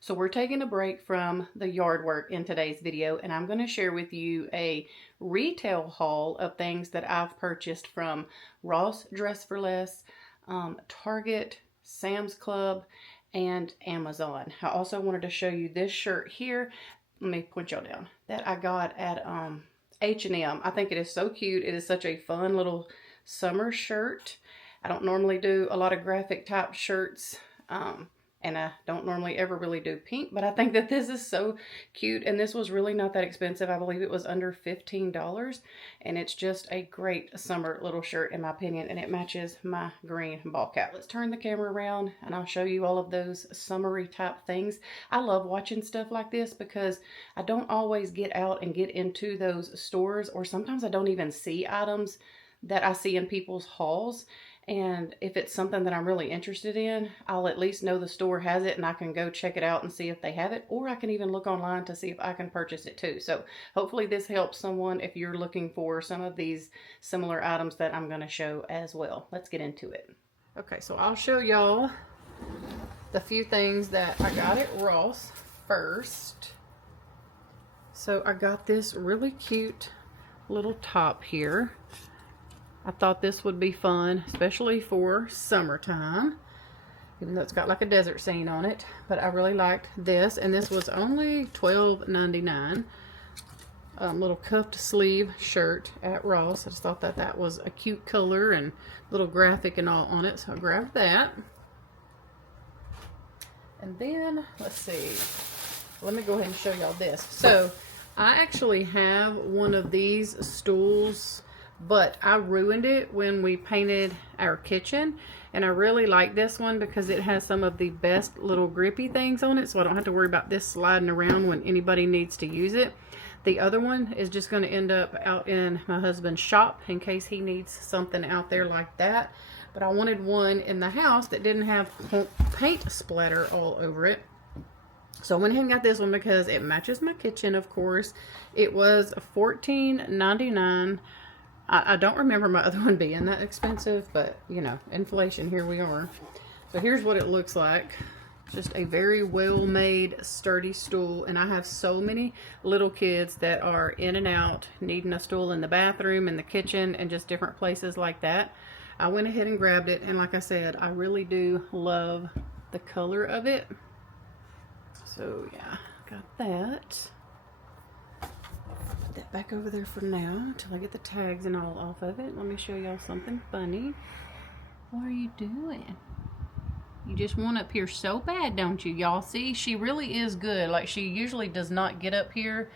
So we're taking a break from the yard work in today's video, and I'm going to share with you a retail haul of things that I've purchased from Ross Dress for Less, Target, Sam's Club, and Amazon. I also wanted to show you this shirt here. Let me point y'all down. That I got at H&M. I think it is so cute. It is such a fun little summer shirt. I don't normally do a lot of graphic type shirts. And I don't normally ever really do pink, but I think that this is so cute, and this was really not that expensive. I believe it was under $15, and it's just a great summer little shirt in my opinion, and it matches my green ball cap. Let's turn the camera around and I'll show you all of those summery type things. I love watching stuff like this because I don't always get out and get into those stores, or sometimes I don't even see items that I see in people's hauls. And if it's something that I'm really interested in, I'll at least know the store has it and I can go check it out and see if they have it, or I can even look online to see if I can purchase it too. So hopefully this helps someone if you're looking for some of these similar items that I'm going to show as well. Let's get into it. Okay, so I'll show y'all the few things that I got at Ross first. So I got this really cute little top here. I thought this would be fun, especially for summertime, even though it's got like a desert scene on it. But I really liked this, and this was only $12.99. Little cuffed sleeve shirt at Ross. I just thought that that was a cute color and little graphic and all on it, so I grabbed that. And then, let's see, let me go ahead and show y'all this. So, I actually have one of these stools, but I ruined it when we painted our kitchen, and I really like this one because it has some of the best little grippy things on it, so I don't have to worry about this sliding around when anybody needs to use it. The other one is just going to end up out in my husband's shop in case he needs something out there like that, but I wanted one in the house that didn't have paint splatter all over it. So I went ahead and got this one because it matches my kitchen, of course. It was $14.99. I don't remember my other one being that expensive, but you know, inflation, here we are. So here's what it looks like. Just a very well made, sturdy stool. And I have so many little kids that are in and out needing a stool in the bathroom, in the kitchen, and just different places like that. I went ahead and grabbed it, and like I said, I really do love the color of it. So yeah, got that. Put that back over there for now until I get the tags and all off of it. Let me show y'all something funny. What are you doing? You just want up here so bad, don't you? Y'all see, she really is good. Like, she usually does not get up here.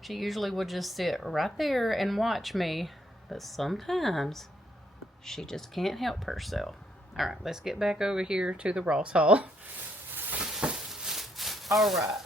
She usually would just sit right there and watch me. But sometimes she just can't help herself. All right, let's get back over here to the Ross haul. All right.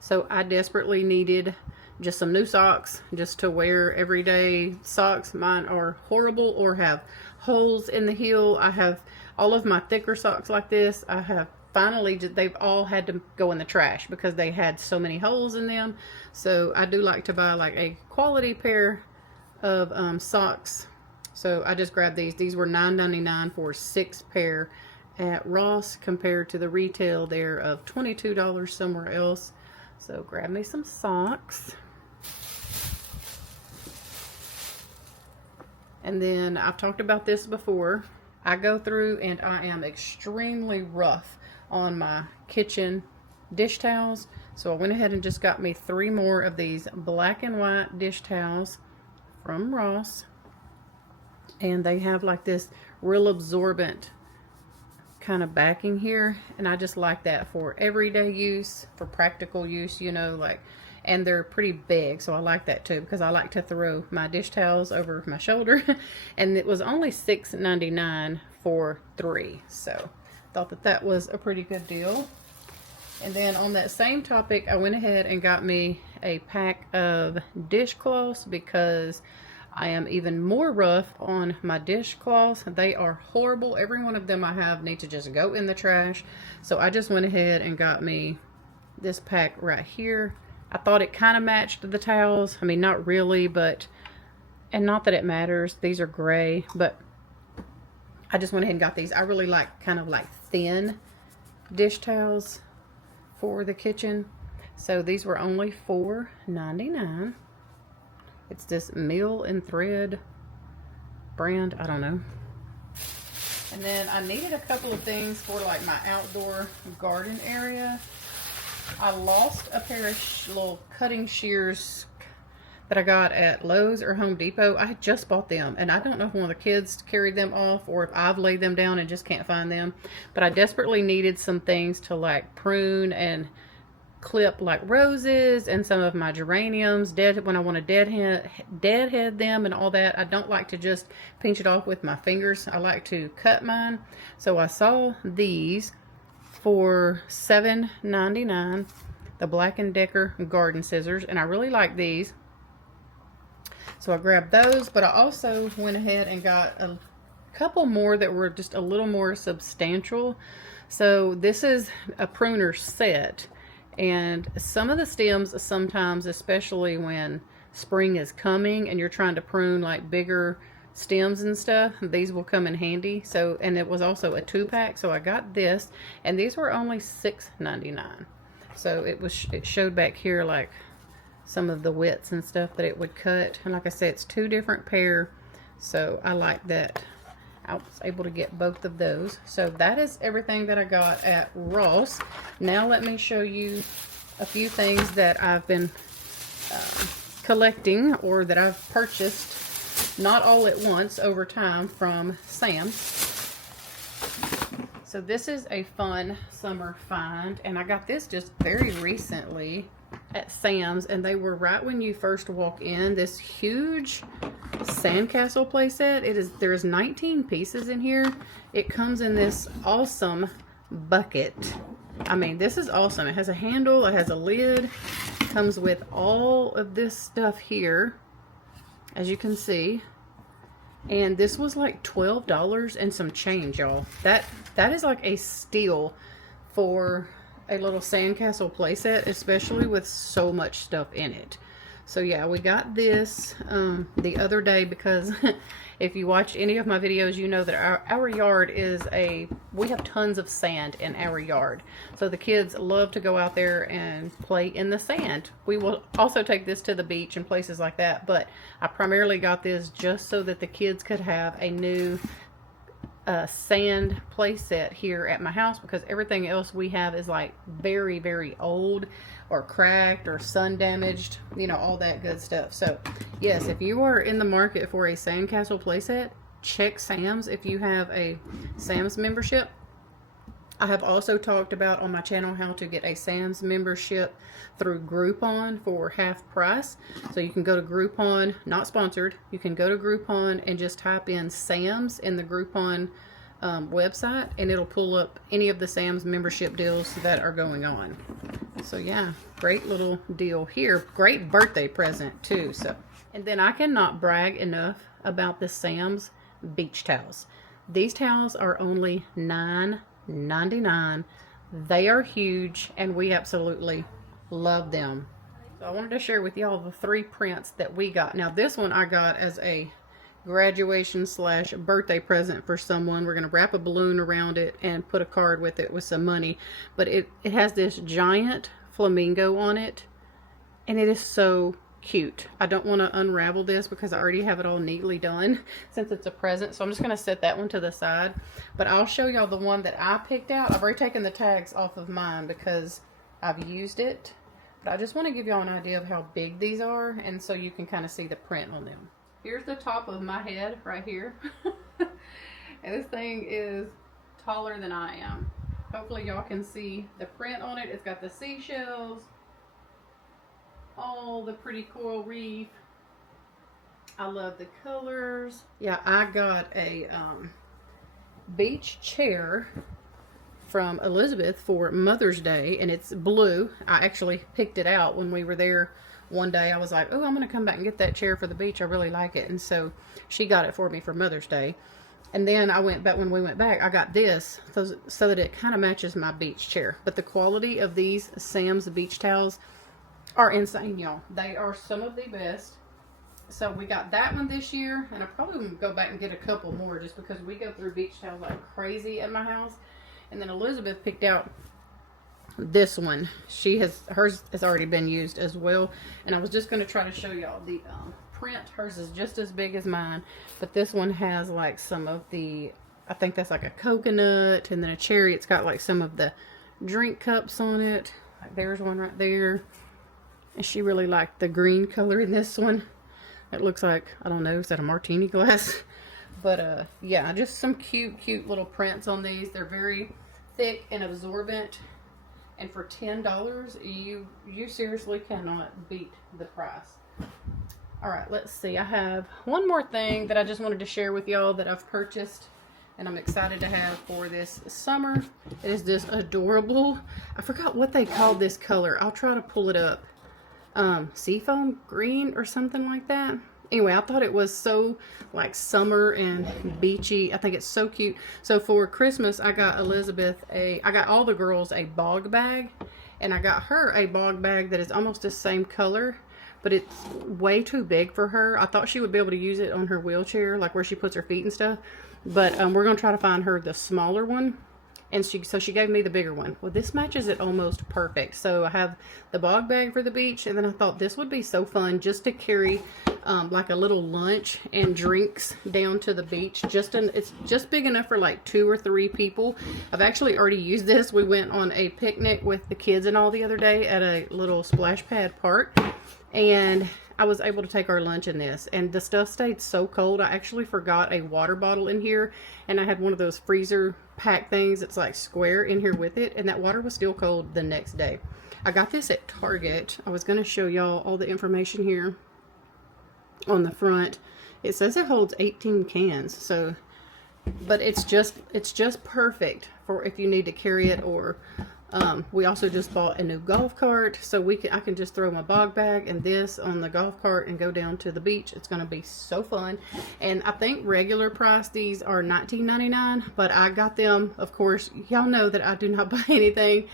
So I desperately needed just some new socks just to wear everyday socks. Mine are horrible or have holes in the heel. I have all of my thicker socks like this. I have finally, they've all had to go in the trash because they had so many holes in them. So I do like to buy like a quality pair of socks. So I just grabbed these. These were $9.99 for 6 pair at Ross compared to the retail there of $22 somewhere else. So grab me some socks. And then I've talked about this before. I go through and I am extremely rough on my kitchen dish towels. So I went ahead and just got me 3 more of these black and white dish towels from Ross. And they have like this real absorbent kind of backing here, and I just like that for everyday use, for practical use, you know, like, and they're pretty big, so I like that too because I like to throw my dish towels over my shoulder. And it was only $6.99 for 3, so thought that that was a pretty good deal. And then on that same topic, I went ahead and got me a pack of dishcloths because I am even more rough on my dishcloths. They are horrible. Every one of them I have need to just go in the trash. So I just went ahead and got me this pack right here. I thought it kind of matched the towels. I mean, not really, but, and not that it matters. These are gray, but I just went ahead and got these. I really like kind of like thin dish towels for the kitchen. So these were only $4.99. It's this Mill and Thread brand, I don't know. And then I needed a couple of things for like my outdoor garden area. I lost a pair of little cutting shears that I got at Lowe's or Home Depot. I had just bought them, and I don't know if one of the kids carried them off or if I've laid them down and just can't find them. But I desperately needed some things to like prune and clip like roses and some of my geraniums when I want to deadhead them and all that. I don't like to just pinch it off with my fingers. I like to cut mine. So I saw these for $7.99, the Black & Decker garden scissors, and I really like these. So I grabbed those, but I also went ahead and got a couple more that were just a little more substantial. So this is a pruner set, and some of the stems sometimes, especially when spring is coming and you're trying to prune like bigger stems and stuff, these will come in handy. So, and it was also a 2-pack, so I got this, and these were only $6.99. So it showed back here like some of the widths and stuff that it would cut, and like I said, it's 2 different pair, so I like that I was able to get both of those. So that is everything that I got at Ross. Now let me show you a few things that I've been collecting, or that I've purchased not all at once over time from SAMS. So this is a fun summer find, and I got this just very recently at SAMS, and they were right when you first walk in. This huge sandcastle playset. There's 19 pieces in here. It comes in this awesome bucket. I mean, this is awesome. It has a handle, it has a lid, comes with all of this stuff here, as you can see. And this was like $12 and some change, y'all. That is like a steal for a little sandcastle playset, especially with so much stuff in it. So yeah, we got this the other day because if you watch any of my videos, you know that our yard is we have tons of sand in our yard. So the kids love to go out there and play in the sand. We will also take this to the beach and places like that, but I primarily got this just so that the kids could have a new sand play set here at my house, because everything else we have is like very, very old or cracked or sun damaged, you know, all that good stuff. So yes, if you are in the market for a sandcastle playset, check SAMS if you have a SAMS membership. I have also talked about on my channel how to get a SAMS membership through Groupon for half price. So you can go to Groupon, not sponsored, you can go to Groupon and just type in SAMS in the Groupon website, and it'll pull up any of the SAMS membership deals that are going on. So yeah, great little deal here. Great birthday present too. So, and then I cannot brag enough about the SAMS beach towels. These towels are only $9.99. They are huge, and we absolutely love them. So I wanted to share with y'all the 3 prints that we got. Now this one I got as a graduation / birthday present for someone. We're going to wrap a balloon around it and put a card with it with some money. But it has this giant flamingo on it, and it is so cute. I don't want to unravel this because I already have it all neatly done since it's a present. So I'm just going to set that one to the side. But I'll show y'all the one that I picked out. I've already taken the tags off of mine because I've used it. But I just want to give y'all an idea of how big these are, and so you can kind of see the print on them. Here's the top of my head right here. And this thing is taller than I am. Hopefully y'all can see the print on it. It's got the seashells, all the pretty coral reef. I love the colors. Yeah, I got a beach chair from Elizabeth for Mother's Day, and it's blue. I actually picked it out when we were there one day. I was like, oh, I'm going to come back and get that chair for the beach. I really like it. And so she got it for me for Mother's Day. And then I went back, when we went back, I got this so that it kind of matches my beach chair. But the quality of these SAMS beach towels are insane, y'all. They are some of the best. So we got that one this year, and I probably will go back and get a couple more just because we go through beach towels like crazy at my house. And then Elizabeth picked out this one. Hers has already been used as well. And I was just going to try to show y'all the print. Hers is just as big as mine, but this one has like some of the, I think that's like a coconut and then a cherry. It's got like some of the drink cups on it. Like there's one right there. And she really liked the green color in this one. It looks like, I don't know, is that a martini glass? But yeah, just some cute little prints on these. They're very thick and absorbent. And for $10, you seriously cannot beat the price. All right, let's see. I have one more thing that I just wanted to share with y'all that I've purchased and I'm excited to have for this summer. It is this adorable, I forgot what they called this color. I'll try to pull it up. Seafoam green or something like that. Anyway, I thought it was so like summer and beachy. I think it's so cute. So for Christmas, I got I got all the girls a bog bag, and I got her a bog bag that is almost the same color, but it's way too big for her. I thought she would be able to use it on her wheelchair, like where she puts her feet and stuff. But we're going to try to find her the smaller one. And so she gave me the bigger one. Well, this matches it almost perfect. So I have the bog bag for the beach. And then I thought this would be so fun just to carry like a little lunch and drinks down to the beach. It's just big enough for like 2 or 3 people. I've actually already used this. We went on a picnic with the kids and all the other day at a little splash pad park. And I was able to take our lunch in this, and the stuff stayed so cold. I actually forgot a water bottle in here, and I had one of those freezer pack things. It's like square in here with it, and that water was still cold the next day. I got this at Target. I was going to show y'all all the information here on the front. It says it holds 18 cans, so, but it's just perfect for if you need to carry it, or we also just bought a new golf cart, so I can just throw my bog bag and this on the golf cart and go down to the beach. It's going to be so fun. And I think regular price these are $19.99, but I got them, of course, y'all know that I do not buy anything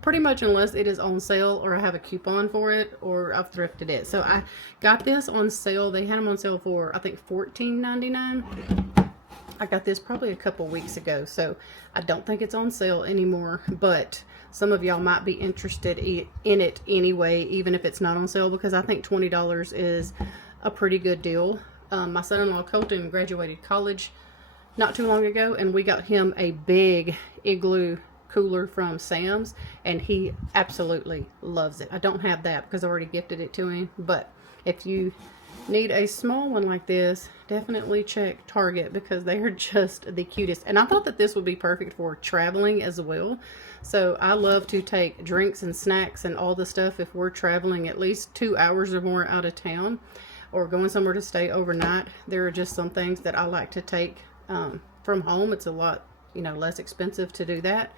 pretty much unless it is on sale or I have a coupon for it or I've thrifted it. So I got this on sale. They had them on sale for, I think, $14.99. I got this probably a couple weeks ago, so I don't think it's on sale anymore, but some of y'all might be interested in it anyway, even if it's not on sale, because I think $20 is a pretty good deal. My son-in-law Colton graduated college not too long ago, and we got him a big igloo cooler from SAMS, and he absolutely loves it. I don't have that because I already gifted it to him, but if you need a small one like this, definitely check Target because they are just the cutest. And I thought that this would be perfect for traveling as well. So I love to take drinks and snacks and all the stuff if we're traveling at least 2 hours or more out of town or going somewhere to stay overnight. There are just some things that I like to take from home. It's a lot, less expensive to do that.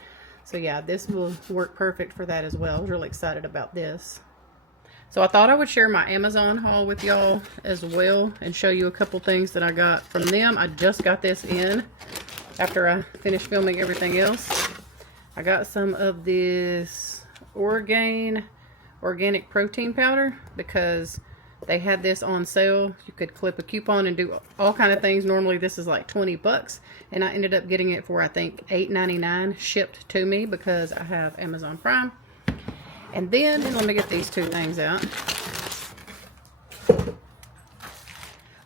So yeah, this will work perfect for that as well. I was really excited about this. So I thought I would share my Amazon haul with y'all as well and show you a couple things that I got from them. I just got this in after I finished filming everything else. I got some of this organic protein powder because they had this on sale. You could clip a coupon and do all kind of things. Normally this is like 20 bucks, and I ended up getting it for, I think, $8.99 shipped to me because I have Amazon Prime. And then, let me get these two things out.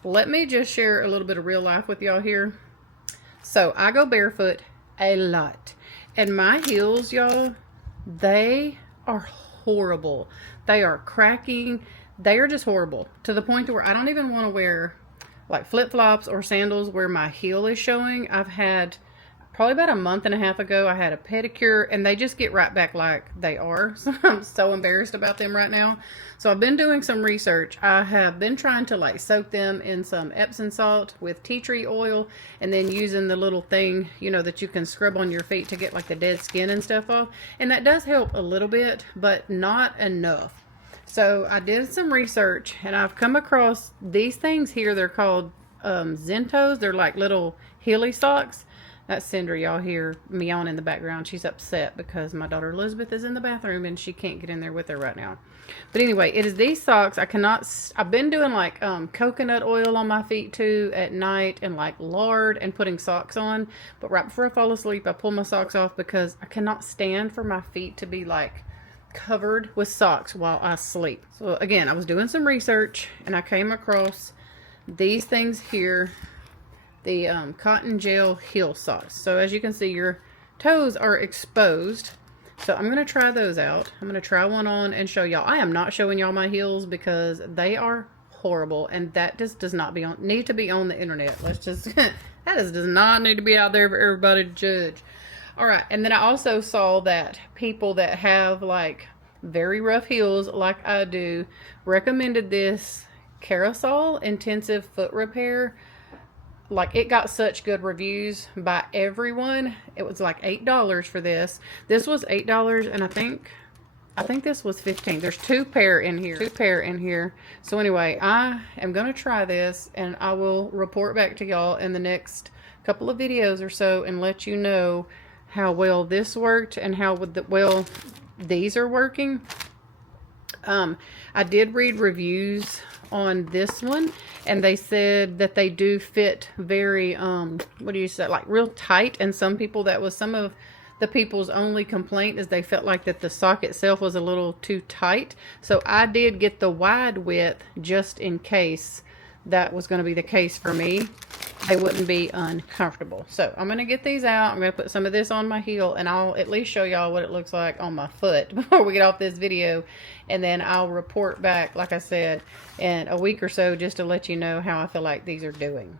Let me just share a little bit of real life with y'all here. So, I go barefoot a lot. And my heels, y'all, they are horrible. They are cracking. They are just horrible. To the point to where I don't even want to wear like flip-flops or sandals where my heel is showing. I've had... probably about a month and a half ago, I had a pedicure, and they just get right back like they are. So I'm so embarrassed about them right now. So I've been doing some research. I have been trying to like soak them in some Epsom salt with tea tree oil, and then using the little thing, that you can scrub on your feet to get like the dead skin and stuff off. And that does help a little bit, but not enough. So I did some research, and I've come across these things here. They're called Zentos. They're like little Heely socks. That's Cinder. Y'all hear meowing in the background. She's upset because my daughter Elizabeth is in the bathroom and she can't get in there with her right now. But anyway, it is these socks. I've been doing like coconut oil on my feet too at night, and like lard, and putting socks on. But right before I fall asleep, I pull my socks off because I cannot stand for my feet to be like covered with socks while I sleep. So again, I was doing some research and I came across these things here. The cotton gel heel socks. So as you can see, your toes are exposed. So I'm going to try those out. I'm going to try one on and show y'all. I am not showing y'all my heels because they are horrible, and that just does not need to be on the internet. Let's just that does not need to be out there for everybody to judge. All right, and then I also saw that people that have like very rough heels like I do recommended this Carousel Intensive Foot Repair. Like, it got such good reviews by everyone. It was like $8 for this. This was $8, and I think this was $15. There's two pair in here. So anyway, I am going to try this, and I will report back to y'all in the next couple of videos or so and let you know how well this worked and how well these are working. I did read reviews on this one, and they said that they do fit very what do you say, like real tight. And some of the people's only complaint is they felt like that the sock itself was a little too tight. So I did get the wide width just in case that was going to be the case for me. They wouldn't be uncomfortable. So I'm going to get these out. I'm going to put some of this on my heel, and I'll at least show y'all what it looks like on my foot before we get off this video. And then I'll report back, like I said, in a week or so, just to let you know how I feel like these are doing.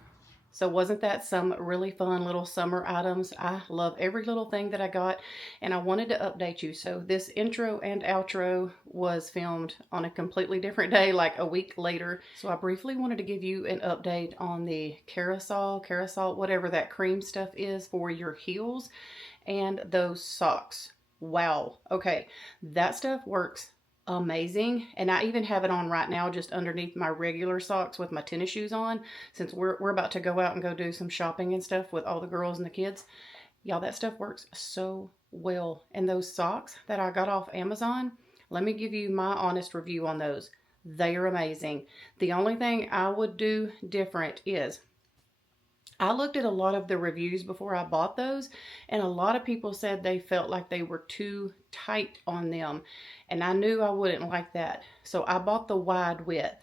So wasn't that some really fun little summer items? I love every little thing that I got, and I wanted to update you. So this intro and outro was filmed on a completely different day, like a week later. So I briefly wanted to give you an update on the Carousel, whatever that cream stuff is for your heels, and those socks. Wow. Okay, that stuff works amazing, and I even have it on right now just underneath my regular socks with my tennis shoes on, since we're about to go out and go do some shopping and stuff with all the girls and the kids. Y'all, that stuff works so well. And those socks that I got off Amazon, let me give you my honest review on those. They are amazing. The only thing I would do different is I looked at a lot of the reviews before I bought those, and a lot of people said they felt like they were too tight on them, and I knew I wouldn't like that. So I bought the wide width.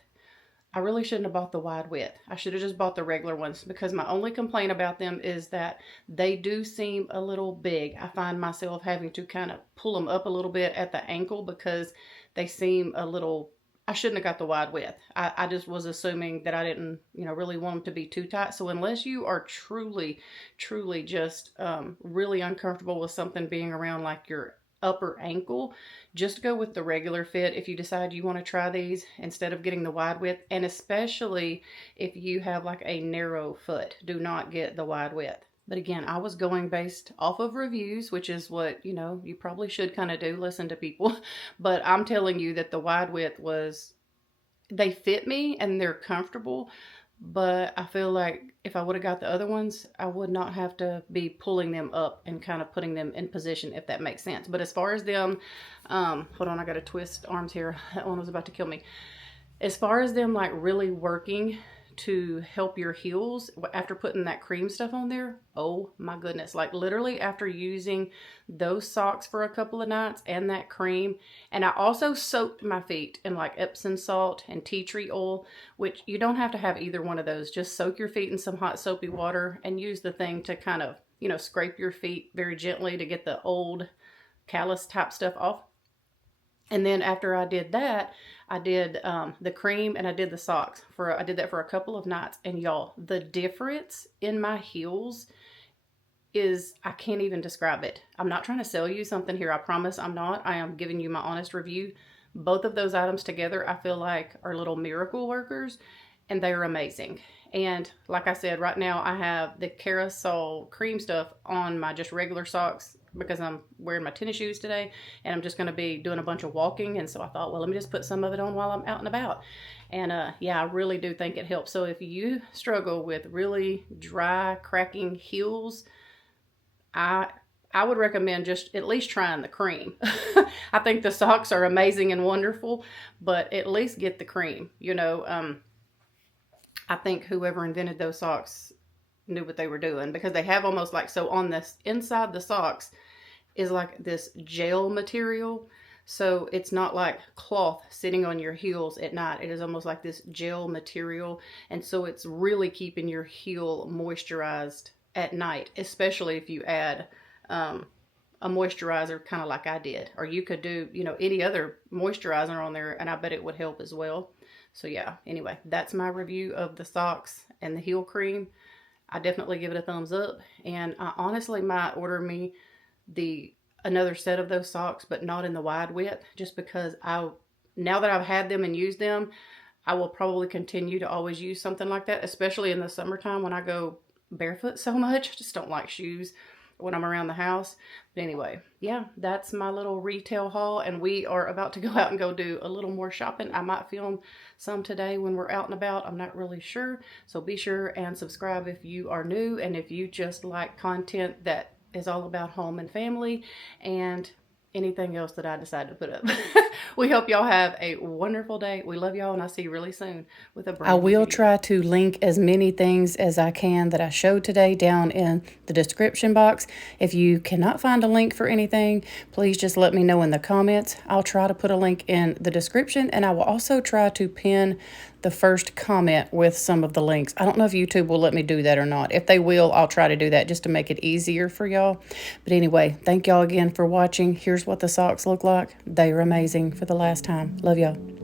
I really shouldn't have bought the wide width. I should have just bought the regular ones, because my only complaint about them is that they do seem a little big. I find myself having to kind of pull them up a little bit at the ankle because they seem a little... I shouldn't have got the wide width. I just was assuming that I didn't, really want them to be too tight. So unless you are truly just really uncomfortable with something being around like your upper ankle, just go with the regular fit if you decide you want to try these instead of getting the wide width. And especially if you have like a narrow foot, do not get the wide width. But again, I was going based off of reviews, which is what, you probably should kind of do, listen to people. But I'm telling you that the wide width they fit me and they're comfortable. But I feel like if I would have got the other ones, I would not have to be pulling them up and kind of putting them in position, if that makes sense. But as far as them, hold on, I got to twist arms here. That one was about to kill me. As far as them like really working to help your heels after putting that cream stuff on there, oh my goodness, like literally after using those socks for a couple of nights and that cream. And I also soaked my feet in like Epsom salt and tea tree oil, which you don't have to have either one of those. Just soak your feet in some hot soapy water and use the thing to kind of scrape your feet very gently to get the old callus type stuff off. And then after I did that, I did the cream and I did the socks. I did that for a couple of nights. And y'all, the difference in my heels is, I can't even describe it. I'm not trying to sell you something here. I promise I'm not. I am giving you my honest review. Both of those items together, I feel like are little miracle workers, and they are amazing. And like I said, right now I have the Carousel cream stuff on my just regular socks because I'm wearing my tennis shoes today and I'm just going to be doing a bunch of walking. And so I thought, well, let me just put some of it on while I'm out and about. And yeah, I really do think it helps. So if you struggle with really dry, cracking heels, I would recommend just at least trying the cream. I think the socks are amazing and wonderful, but at least get the cream. You know, I think whoever invented those socks knew what they were doing, because they have almost like, so on this inside the socks is like this gel material. So it's not like cloth sitting on your heels at night. It is almost like this gel material. And so it's really keeping your heel moisturized at night, especially if you add a moisturizer, kind of like I did. Or you could do, you know, any other moisturizer on there, and I bet it would help as well. So yeah, anyway, that's my review of the socks and the heel cream. I definitely give it a thumbs up, and I honestly might order me another set of those socks, but not in the wide width, just because now that I've had them and used them, I will probably continue to always use something like that, especially in the summertime when I go barefoot so much. I just don't like shoes when I'm around the house. But anyway, yeah, that's my little retail haul, and we are about to go out and go do a little more shopping. I might film some today when we're out and about. I'm not really sure. So be sure and subscribe if you are new, and if you just like content that is all about home and family and anything else that I decide to put up. We hope y'all have a wonderful day. We love y'all, and I'll see you really soon with a brand new video. I will try to link as many things as I can that I showed today down in the description box. If you cannot find a link for anything, please just let me know in the comments. I'll try to put a link in the description, and I will also try to pin the first comment with some of the links. I don't know if YouTube will let me do that or not. If they will, I'll try to do that just to make it easier for y'all. But anyway, thank y'all again for watching. Here's what the socks look like. They are amazing for the last time. Love y'all.